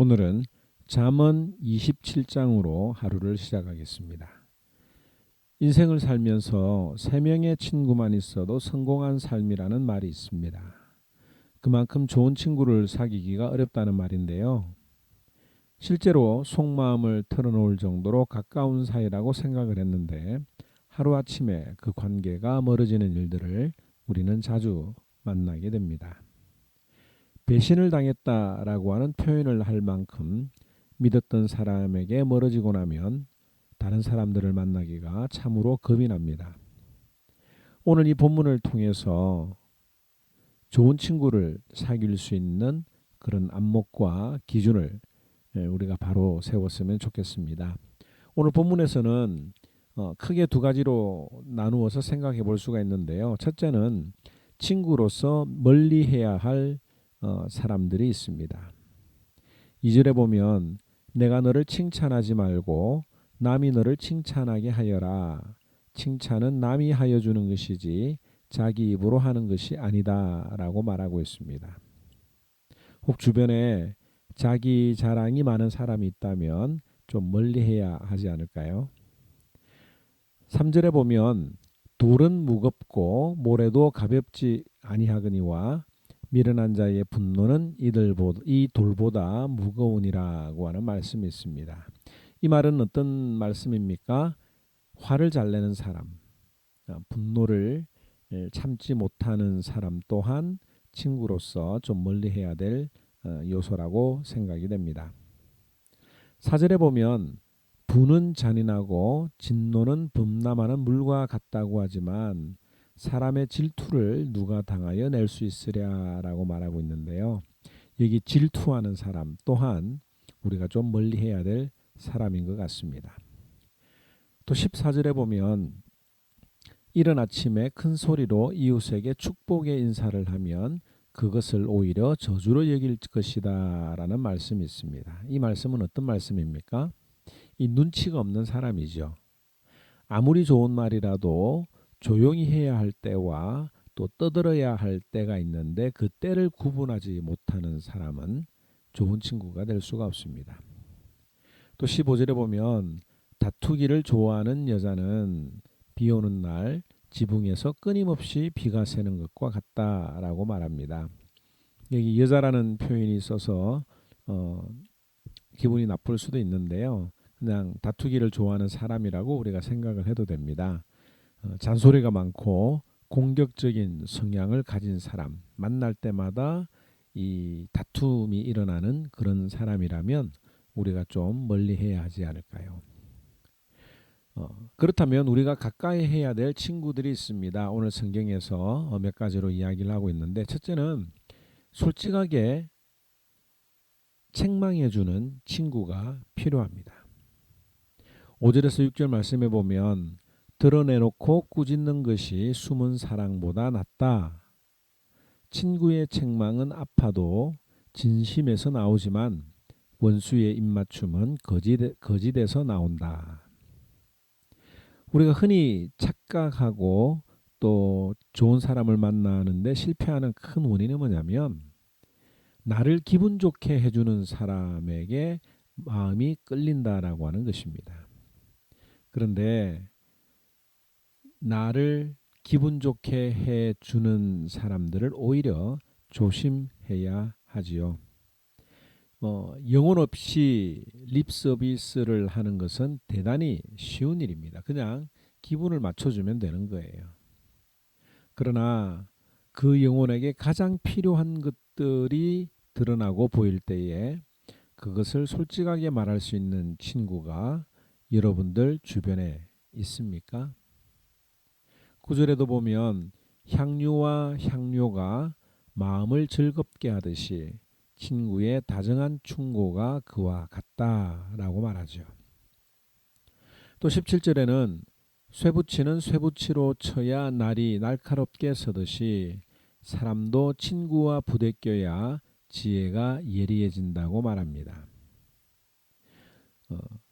오늘은 잠언 27장으로 하루를 시작하겠습니다. 인생을 살면서 3명의 친구만 있어도 성공한 삶이라는 말이 있습니다. 그만큼 좋은 친구를 사귀기가 어렵다는 말인데요. 실제로 속마음을 털어놓을 정도로 가까운 사이라고 생각을 했는데 하루아침에 그 관계가 멀어지는 일들을 우리는 자주 만나게 됩니다. 배신을 당했다라고 하는 표현을 할 만큼 믿었던 사람에게 멀어지고 나면 다른 사람들을 만나기가 참으로 겁이 납니다. 오늘 이 본문을 통해서 좋은 친구를 사귈 수 있는 그런 안목과 기준을 우리가 바로 세웠으면 좋겠습니다. 오늘 본문에서는 크게 두 가지로 나누어서 생각해 볼 수가 있는데요. 첫째는 친구로서 멀리해야 할 사람들이 있습니다. 2절에 보면 내가 너를 칭찬하지 말고 남이 너를 칭찬하게 하여라. 칭찬은 남이 하여 주는 것이지 자기 입으로 하는 것이 아니다 라고 말하고 있습니다. 혹 주변에 자기 자랑이 많은 사람이 있다면 좀 멀리해야 하지 않을까요? 3절에 보면 돌은 무겁고 모래도 가볍지 아니하거니와 미련한 자의 분노는 이 돌보다 무거우니라고 하는 말씀이 있습니다. 이 말은 어떤 말씀입니까? 화를 잘 내는 사람, 분노를 참지 못하는 사람 또한 친구로서 좀 멀리해야 될 요소라고 생각이 됩니다. 4절에 보면 부는 잔인하고 진노는 범람하는 물과 같다고 하지만 사람의 질투를 누가 당하여 낼 수 있으랴라고 말하고 있는데요. 여기 질투하는 사람 또한 우리가 좀 멀리해야 될 사람인 것 같습니다. 또 14절에 보면 이른 아침에 큰 소리로 이웃에게 축복의 인사를 하면 그것을 오히려 저주로 여길 것이다 라는 말씀이 있습니다. 이 말씀은 어떤 말씀입니까? 이 눈치가 없는 사람이죠. 아무리 좋은 말이라도 조용히 해야 할 때와 또 떠들어야 할 때가 있는데 그 때를 구분하지 못하는 사람은 좋은 친구가 될 수가 없습니다. 또 15절에 보면 다투기를 좋아하는 여자는 비 오는 날 지붕에서 끊임없이 비가 새는 것과 같다라고 말합니다. 여기 여자라는 표현이 있어서 기분이 나쁠 수도 있는데요. 그냥 다투기를 좋아하는 사람이라고 우리가 생각을 해도 됩니다. 잔소리가 많고 공격적인 성향을 가진 사람, 만날 때마다 이 다툼이 일어나는 그런 사람이라면 우리가 좀 멀리해야 하지 않을까요? 그렇다면 우리가 가까이 해야 될 친구들이 있습니다. 오늘 성경에서 몇 가지로 이야기를 하고 있는데 첫째는 솔직하게 책망해주는 친구가 필요합니다. 5절에서 6절 말씀해 보면 드러내놓고 꾸짖는 것이 숨은 사랑보다 낫다. 친구의 책망은 아파도 진심에서 나오지만 원수의 입맞춤은 거짓에서 나온다. 우리가 흔히 착각하고 또 좋은 사람을 만나는데 실패하는 큰 원인은 뭐냐면 나를 기분 좋게 해주는 사람에게 마음이 끌린다라고 하는 것입니다. 그런데 나를 기분 좋게 해주는 사람들을 오히려 조심해야 하지요. 영혼 없이 립 서비스를 하는 것은 대단히 쉬운 일입니다. 그냥 기분을 맞춰주면 되는 거예요. 그러나 그 영혼에게 가장 필요한 것들이 드러나고 보일 때에 그것을 솔직하게 말할 수 있는 친구가 여러분들 주변에 있습니까? 9절에도 보면 향유와 향료가 마음을 즐겁게 하듯이 친구의 다정한 충고가 그와 같다라고 말하죠. 또 17절에는 쇠붙이는 쇠붙이로 쳐야 날이 날카롭게 서듯이 사람도 친구와 부대껴야 지혜가 예리해진다고 말합니다.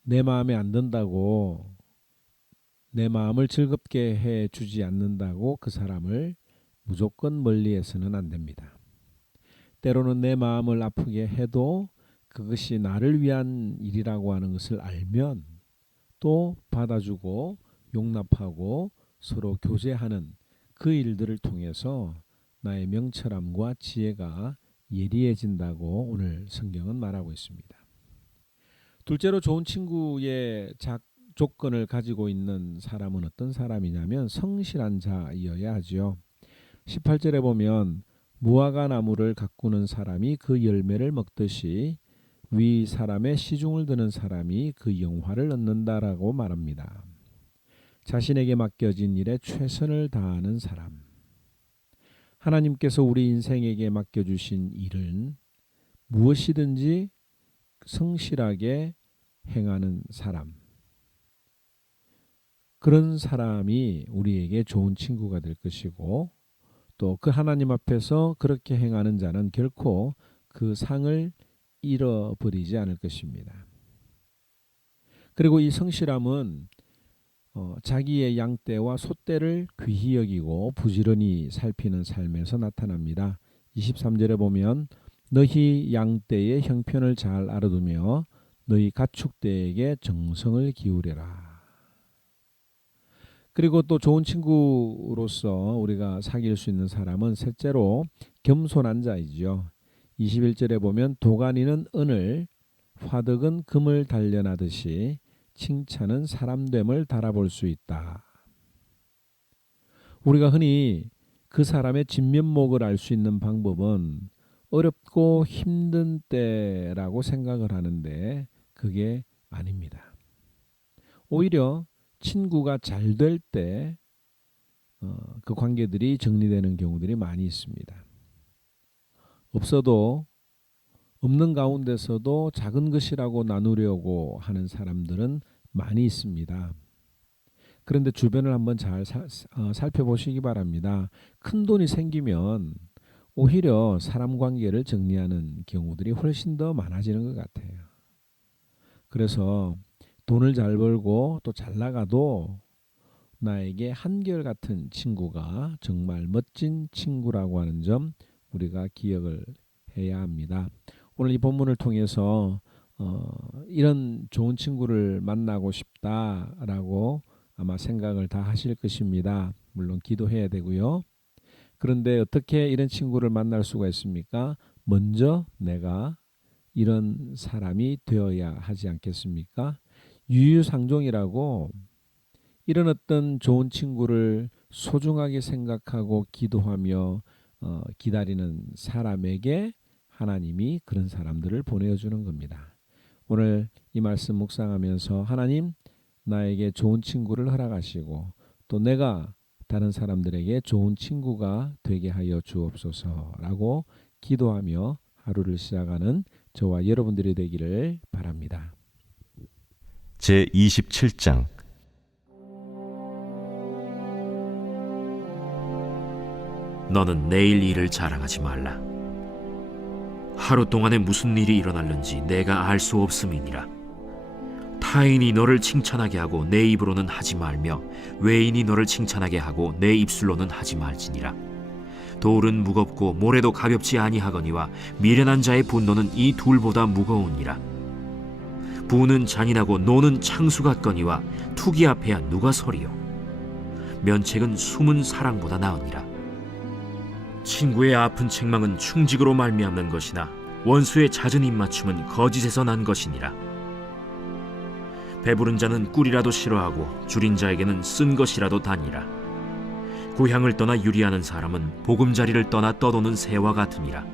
내 마음에 안 든다고 내 마음을 즐겁게 해주지 않는다고 그 사람을 무조건 멀리해서는 안 됩니다. 때로는 내 마음을 아프게 해도 그것이 나를 위한 일이라고 하는 것을 알면 또 받아주고 용납하고 서로 교제하는 그 일들을 통해서 나의 명철함과 지혜가 예리해진다고 오늘 성경은 말하고 있습니다. 둘째로 좋은 친구의 조건을 가지고 있는 사람은 어떤 사람이냐면 성실한 자이어야 하죠. 18절에 보면 무화과 나무를 가꾸는 사람이 그 열매를 먹듯이 위 사람의 시중을 드는 사람이 그 영화를 얻는다라고 말합니다. 자신에게 맡겨진 일에 최선을 다하는 사람. 하나님께서 우리 인생에게 맡겨주신 일은 무엇이든지 성실하게 행하는 사람. 그런 사람이 우리에게 좋은 친구가 될 것이고 또 그 하나님 앞에서 그렇게 행하는 자는 결코 그 상을 잃어버리지 않을 것입니다. 그리고 이 성실함은 자기의 양떼와 소떼를 귀히 여기고 부지런히 살피는 삶에서 나타납니다. 23절에 보면 너희 양떼의 형편을 잘 알아두며 너희 가축대에게 정성을 기울여라. 그리고 또 좋은 친구로서 우리가 사귈 수 있는 사람은 셋째로 겸손한 자이죠. 21절에 보면 도가니는 은을, 화덕은 금을 단련하듯이 칭찬은 사람됨을 달아볼 수 있다. 우리가 흔히 그 사람의 진면목을 알 수 있는 방법은 어렵고 힘든 때라고 생각을 하는데 그게 아닙니다. 오히려 친구가 잘 될 때 그 관계들이 정리되는 경우들이 많이 있습니다. 없어도 없는 가운데서도 작은 것이라고 나누려고 하는 사람들은 많이 있습니다. 그런데 주변을 한번 잘 살펴보시기 바랍니다. 큰 돈이 생기면 오히려 사람 관계를 정리하는 경우들이 훨씬 더 많아지는 것 같아요. 그래서 돈을 잘 벌고 또 잘 나가도 나에게 한결같은 친구가 정말 멋진 친구라고 하는 점 우리가 기억을 해야 합니다. 오늘 이 본문을 통해서 이런 좋은 친구를 만나고 싶다라고 아마 생각을 다 하실 것입니다. 물론 기도해야 되고요. 그런데 어떻게 이런 친구를 만날 수가 있습니까? 먼저 내가 이런 사람이 되어야 하지 않겠습니까? 유유상종이라고 이런 어떤 좋은 친구를 소중하게 생각하고 기도하며 기다리는 사람에게 하나님이 그런 사람들을 보내주는 겁니다. 오늘 이 말씀 묵상하면서 하나님 나에게 좋은 친구를 허락하시고 또 내가 다른 사람들에게 좋은 친구가 되게 하여 주옵소서라고 기도하며 하루를 시작하는 저와 여러분들이 되기를 바랍니다. 제27장 너는 내일 일을 자랑하지 말라. 하루 동안에 무슨 일이 일어날는지 내가 알 수 없음이니라. 타인이 너를 칭찬하게 하고 내 입으로는 하지 말며 외인이 너를 칭찬하게 하고 내 입술로는 하지 말지니라. 돌은 무겁고 모래도 가볍지 아니하거니와 미련한 자의 분노는 이 둘보다 무거우니라. 부는 잔인하고 노는 창수 같거니와 투기 앞에야 누가 서리요. 면책은 숨은 사랑보다 나으니라. 친구의 아픈 책망은 충직으로 말미암는 것이나 원수의 잦은 입맞춤은 거짓에서 난 것이니라. 배부른 자는 꿀이라도 싫어하고 줄인 자에게는 쓴 것이라도 다니라. 고향을 떠나 유리하는 사람은 보금자리를 떠나 떠도는 새와 같으니라.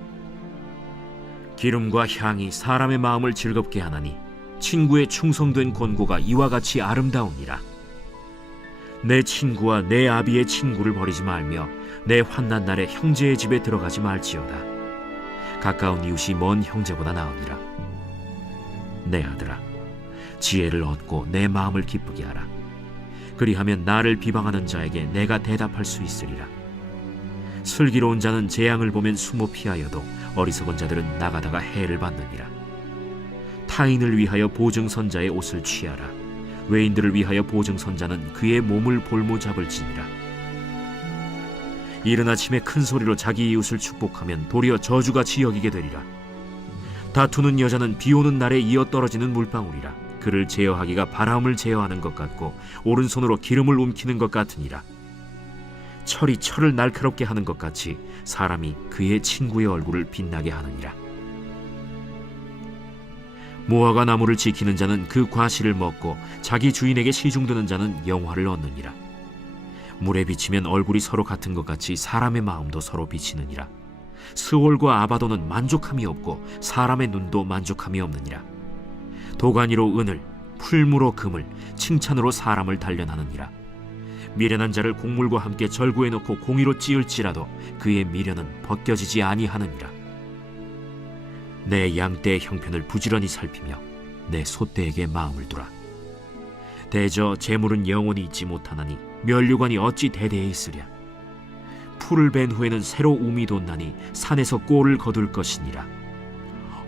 기름과 향이 사람의 마음을 즐겁게 하나니 친구의 충성된 권고가 이와 같이 아름다우니라. 내 친구와 내 아비의 친구를 버리지 말며 내 환난 날에 형제의 집에 들어가지 말지어다. 가까운 이웃이 먼 형제보다 나으니라. 내 아들아, 지혜를 얻고 내 마음을 기쁘게 하라. 그리하면 나를 비방하는 자에게 내가 대답할 수 있으리라. 슬기로운 자는 재앙을 보면 숨어 피하여도 어리석은 자들은 나가다가 해를 받느니라. 타인을 위하여 보증선자의 옷을 취하라. 외인들을 위하여 보증선자는 그의 몸을 볼모잡을지니라. 이른 아침에 큰 소리로 자기 이웃을 축복하면 도리어 저주같이 여기게 되리라. 다투는 여자는 비 오는 날에 이어 떨어지는 물방울이라. 그를 제어하기가 바람을 제어하는 것 같고 오른손으로 기름을 움키는 것 같으니라. 철이 철을 날카롭게 하는 것 같이 사람이 그의 친구의 얼굴을 빛나게 하느니라. 무화과 나무를 지키는 자는 그 과실을 먹고 자기 주인에게 시중드는 자는 영화를 얻느니라. 물에 비치면 얼굴이 서로 같은 것 같이 사람의 마음도 서로 비치느니라. 스올과 아바도는 만족함이 없고 사람의 눈도 만족함이 없느니라. 도가니로 은을, 풀무로 금을, 칭찬으로 사람을 단련하느니라. 미련한 자를 곡물과 함께 절구해 놓고 공의로 찌을지라도 그의 미련은 벗겨지지 아니하느니라. 내 양떼의 형편을 부지런히 살피며 내 소떼에게 마음을 두라. 대저 재물은 영원히 있지 못하나니 면류관이 어찌 대대에 있으랴. 풀을 벤 후에는 새로 움이 돋나니 산에서 꼴을 거둘 것이니라.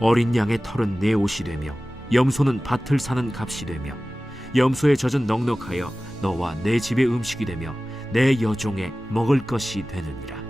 어린 양의 털은 내 옷이 되며 염소는 밭을 사는 값이 되며 염소의 젖은 넉넉하여 너와 내 집의 음식이 되며 내 여종의 먹을 것이 되느니라.